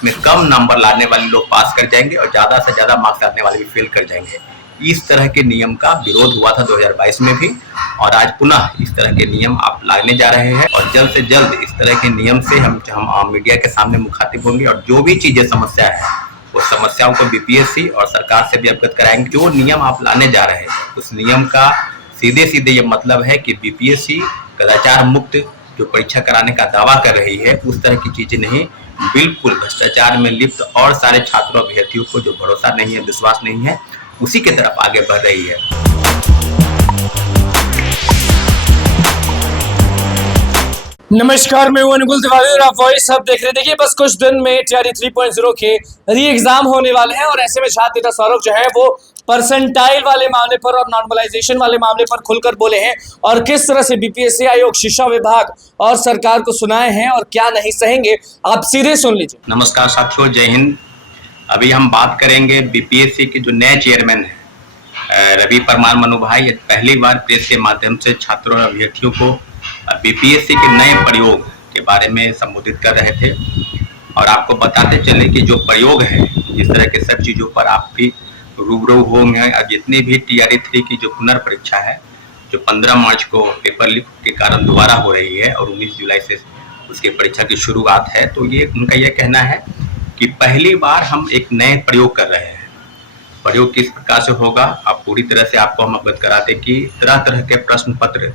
में कम नंबर लाने वाले लोग पास कर जाएंगे और ज्यादा से ज्यादा मार्क्स लाने वाले भी फेल कर जाएंगे। इस तरह के नियम का विरोध हुआ था 2022 में भी, और आज पुनः इस तरह के नियम आप लाने जा रहे हैं और जल्द से जल्द इस तरह के नियम से हम मीडिया के सामने मुखातिब होंगे और जो भी चीजें समस्या है वो समस्याओं को बीपीएससी और सरकार से भी अवगत कराएंगे। जो नियम आप लाने जा रहे हैं उस नियम का सीधे सीधे ये मतलब है कि बीपीएससी कदाचार मुक्त जो परीक्षा कराने का दावा कर रही है उस तरह की चीजें नहीं, बिल्कुल भ्रष्टाचार में लिप्त और सारे छात्रों अभ्यर्थियों को जो भरोसा नहीं है, विश्वास नहीं है, उसी की तरफ आगे बढ़ रही है। नमस्कार, मैं हूं अनुकूल तिवारी और आप वॉइस अब देख रहे हैं। देखिए, बस कुछ दिन में टीआरई 3.0 के री एग्जाम होने वाले हैं और ऐसे में छात्र नेता सौरभ जो है वो परसेंटाइल वाले मामले पर और नॉर्मलाइजेशन वाले मामले पर खुलकर बोले हैं और किस तरह से बीपीएससी आयोग, शिक्षा विभाग और सरकार को सुनाए हैं और क्या नहीं सहेंगे, आप सीधे सुन लीजिए। नमस्कार साथियों, जय हिंद। अभी हम बात करेंगे बीपीएससी के जो नए चेयरमैन है रवि परमार मनु भाई, पहली बार प्रेस के माध्यम से छात्रों और अभ्यर्थियों को बीपीएससी के नए प्रयोग के बारे में संबोधित कर रहे थे और आपको बताते चले कि जो प्रयोग है, इस तरह के सब चीजों पर आप भी रूबरू होंगे। और जितनी भी टीआरई 3 की जो पुनर्परीक्षा है, जो 15 मार्च को पेपर लीक के कारण दोबारा हो रही है और 19 जुलाई से उसकी परीक्षा की शुरुआत है, तो ये उनका यह कहना है कि पहली बार हम एक नए प्रयोग कर रहे हैं। प्रयोग किस प्रकार से होगा, आप पूरी तरह से आपको हम अवगत कराते कि तरह तरह के प्रश्न पत्र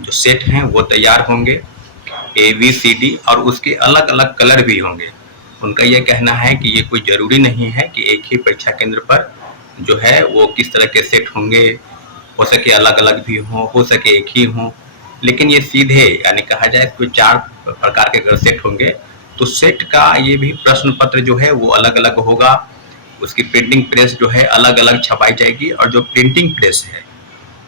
जो सेट हैं वो तैयार होंगे, ABCD, और उसके अलग अलग कलर भी होंगे। उनका यह कहना है कि ये कोई जरूरी नहीं है कि एक ही परीक्षा केंद्र पर जो है वो किस तरह के सेट होंगे, हो सके अलग अलग भी हो सके एक ही हो, लेकिन ये सीधे यानी कहा जाए कोई 4 प्रकार के अगर सेट होंगे तो सेट का ये भी प्रश्न पत्र जो है वो अलग अलग होगा। उसकी प्रिंटिंग प्रेस जो है अलग अलग छपाई जाएगी और जो प्रिंटिंग प्रेस है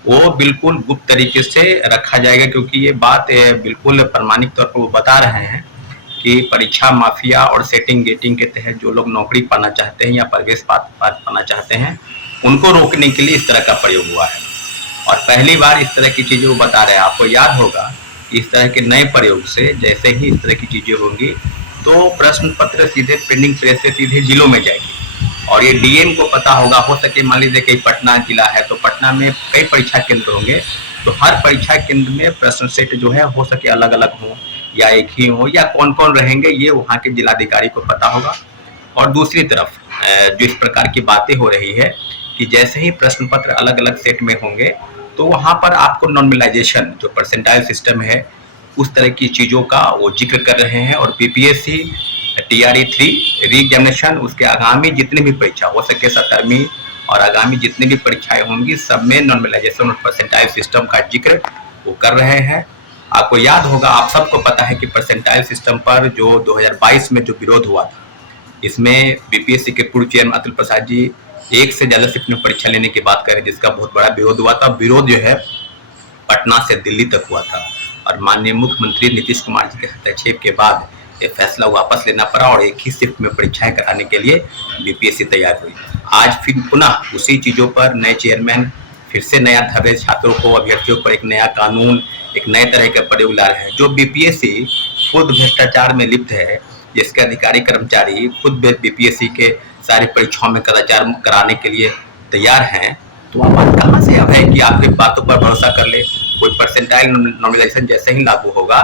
वो बिल्कुल गुप्त तरीके से रखा जाएगा, क्योंकि ये बात बिल्कुल प्रमाणिक तौर पर वो बता रहे हैं कि परीक्षा माफिया और सेटिंग गेटिंग के तहत जो लोग नौकरी पाना चाहते हैं या प्रवेश पाना चाहते हैं उनको रोकने के लिए इस तरह का प्रयोग हुआ है और पहली बार इस तरह की चीजें वो बता रहे हैं। आपको याद होगा कि इस तरह के नए प्रयोग से जैसे ही इस तरह की चीजें होंगी तो प्रश्न पत्र सीधे प्रिंटिंग प्रेस से सीधे जिलों में जाएगी और ये डीएम को पता होगा। हो सके मान लीजिए कहीं पटना जिला है तो पटना में कई परीक्षा केंद्र होंगे, तो हर परीक्षा केंद्र में प्रश्न सेट जो है हो सके अलग अलग हो या एक ही हो या कौन कौन रहेंगे ये वहाँ के जिलाधिकारी को पता होगा। और दूसरी तरफ जो इस प्रकार की बातें हो रही है कि जैसे ही प्रश्न पत्र अलग अलग सेट में होंगे तो वहाँ पर आपको नॉर्मलाइजेशन जो परसेंटाइल सिस्टम है उस तरह की चीज़ों का वो जिक्र कर रहे हैं और बीपीएससी टीआरई 3 री एग्जामिनेशन उसके आगामी जितनी भी परीक्षा हो सके 17वीं और आगामी जितनी भी परीक्षाएं होंगी सब में नॉर्मलाइजेशन और परसेंटाइल सिस्टम का जिक्र वो कर रहे हैं। आपको याद होगा, आप सबको पता है कि परसेंटाइल सिस्टम पर जो 2022 में जो विरोध हुआ था, इसमें बीपीएससी के पूर्व चेयरमैन अतुल प्रसाद जी एक से ज्यादा शिफ्ट में परीक्षा लेने की बात करें, जिसका बहुत बड़ा विरोध हुआ था। विरोध जो है पटना से दिल्ली तक हुआ था और माननीय मुख्यमंत्री नीतीश कुमार जी के हस्तक्षेप के बाद ये फैसला वापस लेना पड़ा और एक ही शिफ्ट में परीक्षाएं कराने के लिए बीपीएससी तैयार हुई। आज फिर पुनः उसी चीजों पर नए चेयरमैन फिर से नया धब्बे छात्रों को, अभ्यर्थियों पर एक नया कानून, एक नए तरह का प्रयोग ला रहे हैं। जो बीपीएससी खुद भ्रष्टाचार में लिप्त है, जिसके अधिकारी कर्मचारी खुद बीपीएससी के सारी परीक्षाओं में कदाचार कराने के लिए तैयार हैं, तो आप बात कहाँ से अब है कि आपकी बातों पर भरोसा कर ले। कोई परसेंटाइल नॉर्मलाइजेशन जैसे ही लागू होगा,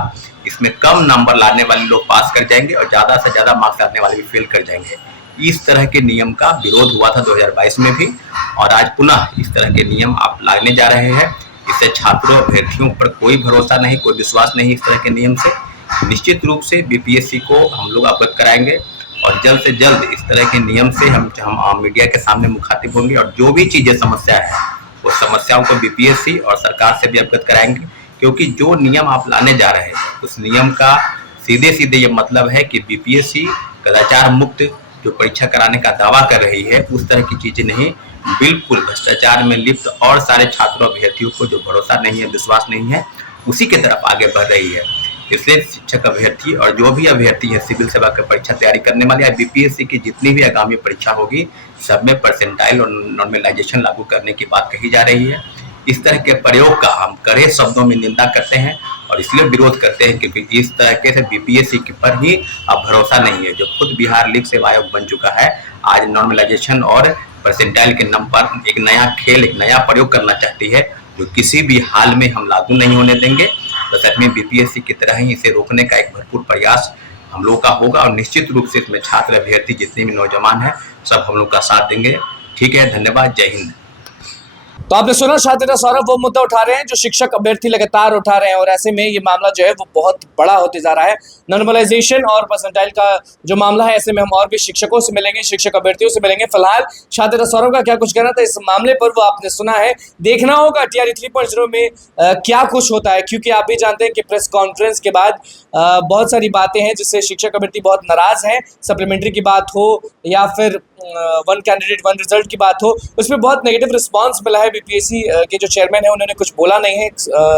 इसमें कम नंबर लाने वाले लोग पास कर जाएंगे और ज्यादा से ज्यादा मार्क्स लाने वाले भी फेल कर जाएंगे। इस तरह के नियम का विरोध हुआ था 2022 में भी और आज पुनः इस तरह के नियम आप लाने जा रहे हैं। इससे छात्रों अभ्यर्थियों पर कोई भरोसा नहीं, कोई विश्वास नहीं। इस तरह के नियम से निश्चित रूप से बीपीएससी को हम लोग अवगत कराएंगे और जल्द से जल्द इस तरह के नियम से हम मीडिया के सामने मुखातिब होंगे और जो भी चीजें समस्या है वो समस्याओं को बीपीएससी और सरकार से भी अवगत कराएंगे, क्योंकि जो नियम आप लाने जा रहे हैं उस नियम का सीधे सीधे ये मतलब है कि बीपीएससी कदाचार मुक्त जो परीक्षा कराने का दावा कर रही है उस तरह की चीजें नहीं, बिल्कुल भ्रष्टाचार में लिप्त और सारे छात्रों अभ्यर्थियों को जो भरोसा नहीं है, विश्वास नहीं है, उसी की तरफ आगे बढ़ रही है। इसलिए शिक्षक अभ्यर्थी और जो भी अभ्यर्थी है सिविल सेवा की परीक्षा तैयारी करने वाले या बीपीएससी की जितनी भी आगामी परीक्षा होगी सब में परसेंटाइल और नॉर्मलाइजेशन लागू करने की बात कही जा रही है। इस तरह के प्रयोग का हम कड़े शब्दों में निंदा करते हैं और इसलिए विरोध करते हैं कि इस तरीके से बीपीएससी के पर ही अब भरोसा नहीं है। जो खुद बिहार लीग सेवा आयोग बन चुका है, आज नॉर्मलाइजेशन और परसेंटाइल के नाम पर एक नया खेल, एक नया प्रयोग करना चाहती है, जो किसी भी हाल में हम लागू नहीं होने देंगे। तो सच में बीपीएससी की तरह ही इसे रोकने का एक भरपूर प्रयास हम लोग का होगा और निश्चित रूप से इसमें छात्र अभ्यर्थी जितने भी नौजवान हैं सब हम लोग का साथ देंगे। ठीक है, धन्यवाद, जय हिंद। तो आपने सुना छात्र नेता सौरभ वो मुद्दा उठा रहे हैं जो शिक्षक अभ्यर्थी लगातार उठा रहे हैं और ऐसे में ये मामला जो है वो बहुत बड़ा होते जा रहा है। नॉर्मलाइजेशन और परसेंटाइल का जो मामला है, ऐसे में हम और भी शिक्षकों से मिलेंगे, शिक्षक अभ्यर्थियों से मिलेंगे। फिलहाल छात्र नेता सौरभ का क्या कुछ कहना था इस मामले पर वो आपने सुना है। देखना होगा TRE 3.0 में क्या कुछ होता है, क्योंकि आप भी जानते हैं कि प्रेस कॉन्फ्रेंस के बाद बहुत सारी बातें हैं जिससे शिक्षक अभ्यर्थी बहुत नाराज हैं। सप्लीमेंट्री की बात हो या फिर वन कैंडिडेट वन रिजल्ट की बात हो, उसमें बहुत नेगेटिव रिस्पांस मिला है। बीपीएससी के जो चेयरमैन है उन्होंने कुछ बोला नहीं है,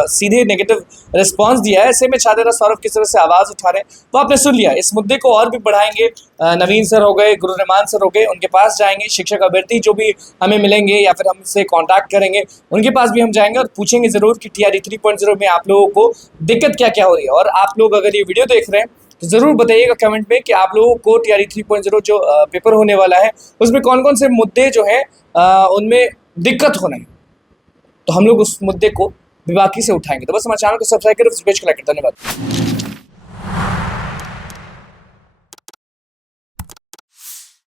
सीधे नेगेटिव रिस्पांस दिया है। ऐसे में छात्र नेता सौरभ किस तरह से आवाज़ उठा रहे हैं वो आपने सुन लिया। इस मुद्दे को और भी बढ़ाएंगे। नवीन सर हो गए, गुरु रहमान सर हो गए, उनके पास जाएंगे। शिक्षक अभ्यर्थी जो भी हमें मिलेंगे या फिर हमसे कॉन्टैक्ट करेंगे उनके पास भी हम जाएंगे और पूछेंगे ज़रूर कि TRE 3.0 में आप लोगों को दिक्कत क्या क्या हो रही है। और आप लोग अगर ये वीडियो देख रहे हैं तो ज़रूर बताइएगा कमेंट में कि आप लोगों को TRE 3.0 जो पेपर होने वाला है उसमें कौन कौन से मुद्दे जो हैं उनमें दिक्कत होना है, तो हम लोग उस मुद्दे को बाकी से उठाएंगे। तो बस हमारे चैनल को सब्सक्राइब करें, उस पेज को लाइक करें। धन्यवाद।